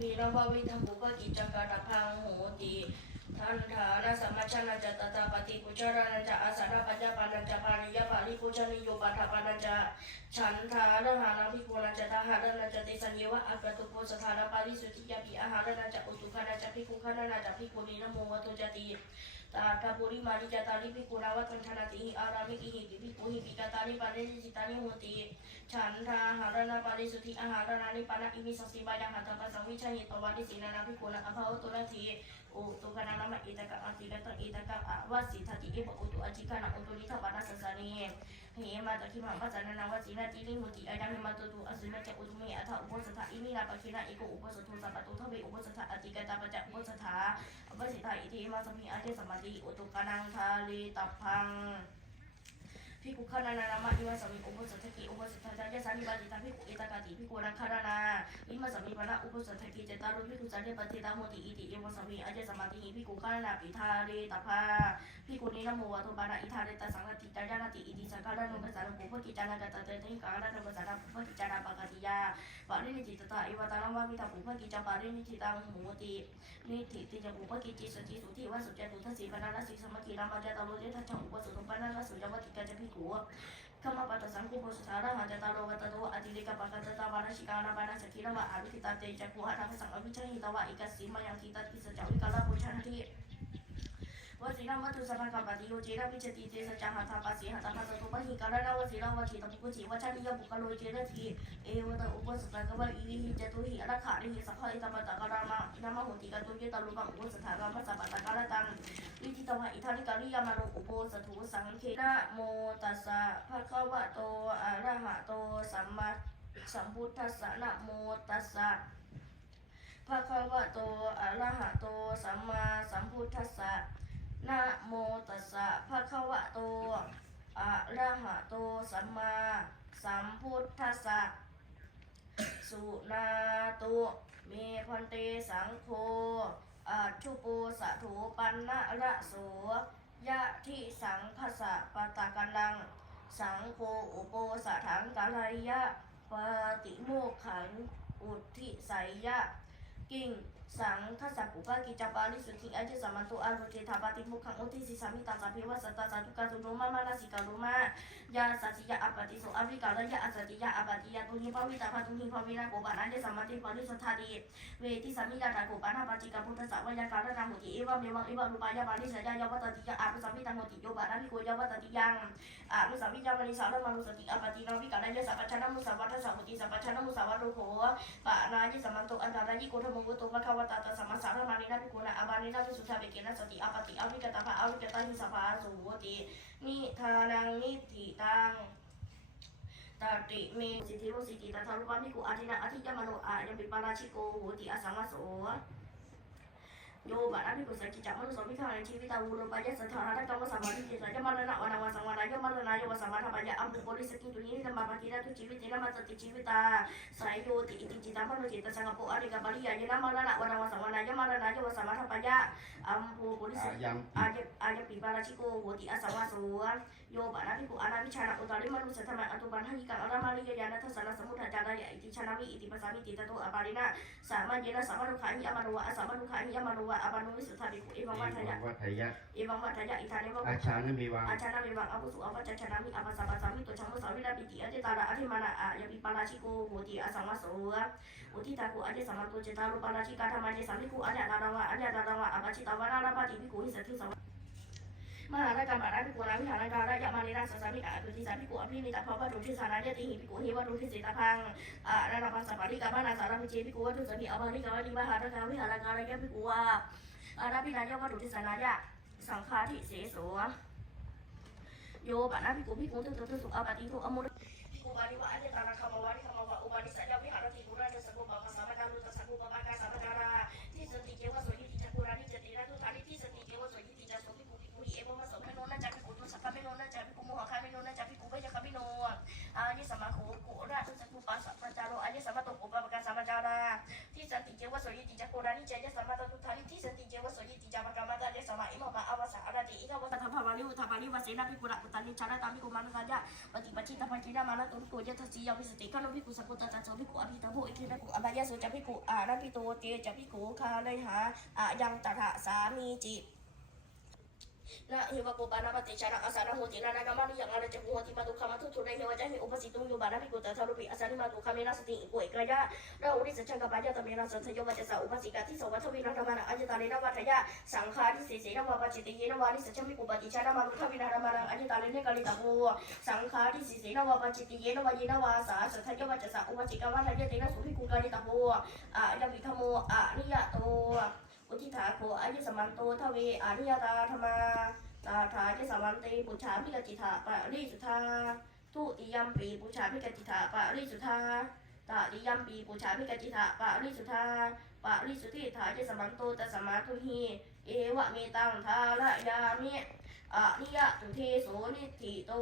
พีนววิทังปุปกิจกรพังโหติทันฐานาสัมมาชนะจัตตาปฏิปุจารานันจะอาสาปัญญาปานันจะปาริยปาริปุจานิโยปัฏฐาปานันจะฉันทาระหานังพิกุนันจะทหาระนันจะติสัญญวะอัปตุโกสถานะปาริสุทธิยาปิอาหารนันจะอุตุขนันจะพิกุขนันจะพิกุนินโมวตุจติตาทาปุริมาริจตาริพิกุณาวัตัญชนะติหิอารามิกิหิปิกุหิปิกาตาริปาริจิตานิโหติฉันทาหารนันปาริสุทธิอาหารนันนิปานะอิมิสัสสิบายังหัตถะปัสสังวิชัยตวาริสีนานาพิกุณาอภาวตุนาทีอุตุขนันามะอิตกะอัติกะตังอิตกะอวสิทติเอวอุตุอจิกะนะอุตุนิทัปปะนัสสานีเหมาตะคิมังปัจจานังวสินาติลิมุติอายังเหมาตุตุอสุนัจอุตุเมอัฏฐอุปสถะอิมินาปะคินะเอกอุปสทุสัพพตุทเวอุปสถะอติกะตาปัจจอุปสถาอปสิทธาอิทิมาสมิอาเจสมาติอุตุกนังทาลีตัพพังพิกุขณานามะอิมาสมิอุปสถกิอุปสถะยะสานิบาติตาพิกุเอตกาติพิกุนังคารนาอิมาสมิปะนะอุปสถกิเจตารุพิกุสันเดปฏิตาโหติอิติเอวสมิอาเจสมาติพิกุขณาปิทาลีตัพพาพิกุนินะโมวะตุปานะอิทาเรตสังฆติจายานาติอิติสังฆานุปัสสะปุพกิจานะกตเตติกานะนุปัสสะปุพกิจานะปะกติยาปารินิจิตตาเอวตานังวะมิตาปุพกิจาปารินิจิตังโหตินิติติจะปุพกิจิสติสุทิวะสุจตุทัสสิปะนะสิสมกินามาจตาโลเจทัจฉังอุปสุตุปะนะสุจวัติกะจะพิกุขมาปัตตสังคุปสุสาระหะจตารโรวัตโตอติเลกะปะกะจตาวานะชิกานะปานะสกิระวะอาวิคิตาเตจักขุหะทัพสังอวิชหิตวะอิกัสสิมายังทิตัสกิสจังวิกาลาปุชันติวสีรังวัตุสัพพะกัปปะติโยเจระวิจติเตสจังหัตถะปัสสิหัตถะปัสสตุปะหิการะวสีรังวัติตปุจิวัชนิยบุคคโลเจระทีเอวตะอุปสตะกะวะอิริหิจตุหิอรคะริหิสัพพะอิตปะตะกะรามะนามะโหติกะตุเยตะลุกังอุปสถากะมัสสะปะตะกะระตังวิจิตวะอิทานิกาลิยามะโนอุปสถุสังเขนะโมตัสสะภะคะวะโตอะระหะโตสัมมาสัมพุทธัสสะนะโมตัสสะภะคะวะโตอะระหะโตสัมมาสัมพุทธัสสะนะโมตัสสะภะคะวะโตอะระหะโตสัมมาสัมพุทธัสสะสุนาตุเมพันเตสังโฆอาชุปูสะถูปันนะระโสยะทิสังคสะปะตะกันลังสังโฆอุโปสะถังกาลายะปฏิโมกขังอุทิไสยะกิ่งสังคสัพปุปกิจปาริสุทธิอาเจสมันตุอารุเจธาปฏิมุขังอุทิสิสามิตาสัพเพวะสัตตาสัตุกาตุโนมามานาสิกาโลมายาสัจจิยะอปฏิโสอวิกาลยะอสัจจิยะอปฏิยะตุหิภวิตาภตุหิภวินาโกปานันเจสมัติปาริสุทธาติเวทิสามิยาตาโกปานาปจิกาพุทธสาวายาการนาโหติเอวะเมวังเอวะรูปายะปาริสยายะวัตติยะอาภิสัมมิตังโหติโยปานาภิโกยะวัตติยังอาภิสัมมิยะมณิสารมนุสติอปฏินาวิกาลยะสัพพชนะมุสาวัตสัพพุติสัพพชนะมุสาวัตโรโหปะนายิสมันโตอันตรายิโกธโมโกโตภะคะวะตาตสัมมาสารมานินาภิกุณะอาบานินาภิสุทธาเบเกนะสติอปติอวิกตาภะอวิกตาหิสัพพะสุโหตินิทานังนิธิตังตติเมสิทธิโรสิติตถารูปาภิกขุอาทินะอธิยมโนอายังปิปาราชิโกโหติอสังวโสโยบะนะภิกขุสัจจิจามนุสมิขานชีวิตาวุโรปายะสัทธาระกังวะสัมมาทิฏฐิสัจจมรณะวะนังวะสังวรายะมรณะโยวะสัมมาทัปปะยะอัมปุโกริสกิตุนิธัมมาปะกินะทุชีวิตินะมัตติชีวิตาสายโยติอิติจิตามโนจิตสังกปะอริกะปริยายะนะมรณะวะนังวะสังวรายะมรณะโยวะสัมมาทัปปะยะอัมปุโกริสอายะปิปาราชิโกโหติอสังวโสโยบะนะภิกขุอนาวิชานะอุตริมนุสธรรมะอตุปันหหิกังอรามะริยญาณทัสสะสมุทธัจจารยะอิติชนะวิอิติปัสสามิติตโตอปารินะสามัญเยนะสัมมารุขาหิอมารุวะอสัมมารุขาหิอมารุวะอปานุวิสุทธาภิกขุเอวังวัฏทยะเอวังวัฏทยะอิทานิวะอาชานะเมวังอภุสุอภัจจชนะมิอภัสสะปัสสามิตุชังมุสาวิราปิติอเจตาระอธิมานะอะยะปิปาราชิโกโหติอสังวโสอุทิตาโกอเจสัมมาโตเจตารุปาราชิกาธรรมะเจสัมภิกขุอญาตารังวะอปัจจิตาวะนาราปะติภิกขุหิสัทธิสวะมหาราชกรรมอาราภิกขุนาวิหารการะยะมานิราสสามิกาตุติสาภิกขุอภินิตาภวะตุทิสานาเยติหิภิกขุหิวะตุทิสิตาพังอาราราภัสสะปาริกามานาสาราภิเจภิกขุวะตุสมิอภาริกาวะนิมหาราชวิหารการะยะภิกขุวะอาราภินายะวะตุทิสานายะสังฆาทิเสโสโยปะนะภิกขุตุสุอปฏิทุอมุภิกขุบาลิวะอัญญตานะคัมมวะนิคัมมวะอุบาลิสัยยะวิหารติปุราชสกุปะภาษาปนาลุตสักุปะปะกาสัพพะราทิสติเกวะโสยิติจักขุรานิจตินะทุธานิทิสติเกวะโสยิติจักโสภิกขุเอวมะโสมะโนนะจักภิกขุตุสัพพะเมโนนะจักภิกขุโมหะคาเมโนนะจักภิกขุเวชคะเมโนอายิสัมมาโคกุระทุสักุปะสัพพะจาโรอายิสัมมาโตโกปะปะกาสัพพะจาราทิสติเกวะโสยิติจักขุรานิจยะสัมมาตทุธานิทิสติเกวะโสยิติจั าปกรรมตาเจสมาอิมมาอวสาราจิอิทาวสัทธภาวาริอุทาภาริวาเสนาภิกุระกุตันนิชานาตาภิกุมานุกัญญาปฏิปัจจิตาปัจจินามานะตุภิกุยะทัสสิยาวิสติขโนภิกุสัพพุตตะจัสโสภิกุอภิตาโภอิคินะกุอบายะโสจะภิกุอานะภิโตเตจะภิกุคาเลหาอะยังตถะสามีจินะเฮวะโกปานาปฏิชานะอาสานะโหตินะนะกามานิยังอาระจะโหติมาตุคามาทุทุในเฮวะจะเฮอุปสิตุงโยบานะภิกุตะทารุปิอาสานิมาตุคาเมนะสติอิโกเอกายะเราอุริสัจจังกปายะตะเมนะสันทโยวัจจะสาอุปสิกาทิโสวัทวินะธรรมะอัญญตาเลนะวัฏยะสังฆาทิเสเสนะวะปัจจิติเยนะวานิสัจจภิกุปฏิชานะมาตุคาวินะธรรมะอัญญตาเลนะกาลิตะโภสังฆาทิเสเสนะวะปัจจิติเยนะวะเยนะวาสาสัทธโยวัจจะสาอุปสิกาวัฏยะเตนะสุภิกุกาลิตะโภอะยะวิธโมอะนิยะโตอุทิถาโคอายุสมันโตทเวอานิยตาธรรมาตาถาเจสมันติปุชาพิกจิตาปะริสุทธาทุติยัมปีปุชาพิกจิตาปะริสุทธาตติยัมปีปุชาพิกจิตาปะริสุทธาปะริสุทธิถาเจสมันโตตัสมาทุหิเอวะเมตังทาระยามิอะนิยะตุเทโสนิธิโต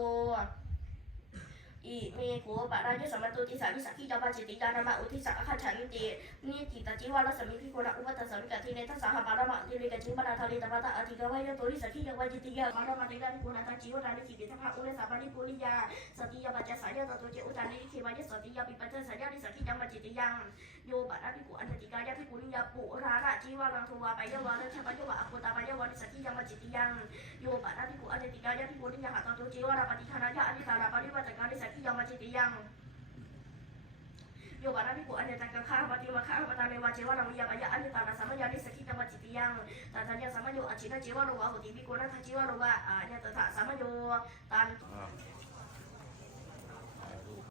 อิเมโขปะรายุสัมมันตุติสานิสักขิจาปาจิติยานามาอุทิสักขฉันตินิจิตจิวาลสมิพิโกนะอุปตัสสมิกติเนทัสสะหะปารมะติเรกจิปนาทาริตปะตะอธิกวายโตริสักขิยวาจิติยามารมะติกาภิกุณตาจิวนานิขิตภะอุเรสาปานิปุริยาสติยาปัจจสัญญาตโตเจอุตานิขิวายสติยาปิปัจจสัญญานิสักขิจังปจิติยังโยปะราภิกุอันติกายะภิกุนิยาปุราระจิวาลังโทวาปะยวานะชะปะยวะอโคตาปะยวานิสักขิจังปจิติยังโยปะราภิกุอันติกายะภิกุนิยาหะตโตเจวาระปฏิฆานายะอนิตาราปริวัตกานิสักขิจังปจิติยังโยบานาภิกุอันเนตังกังข้าปฏิมาข้าปตาเมวาเจวะนังวิยาปะยะอันเนตานาสัมมยานิสกิตาวัจิติยังตาทัญญาสัมมโยอจินะเจวะโรวะโหติภิกุนะทะจิวะโรวะอาญะตถะสัมมโยตัน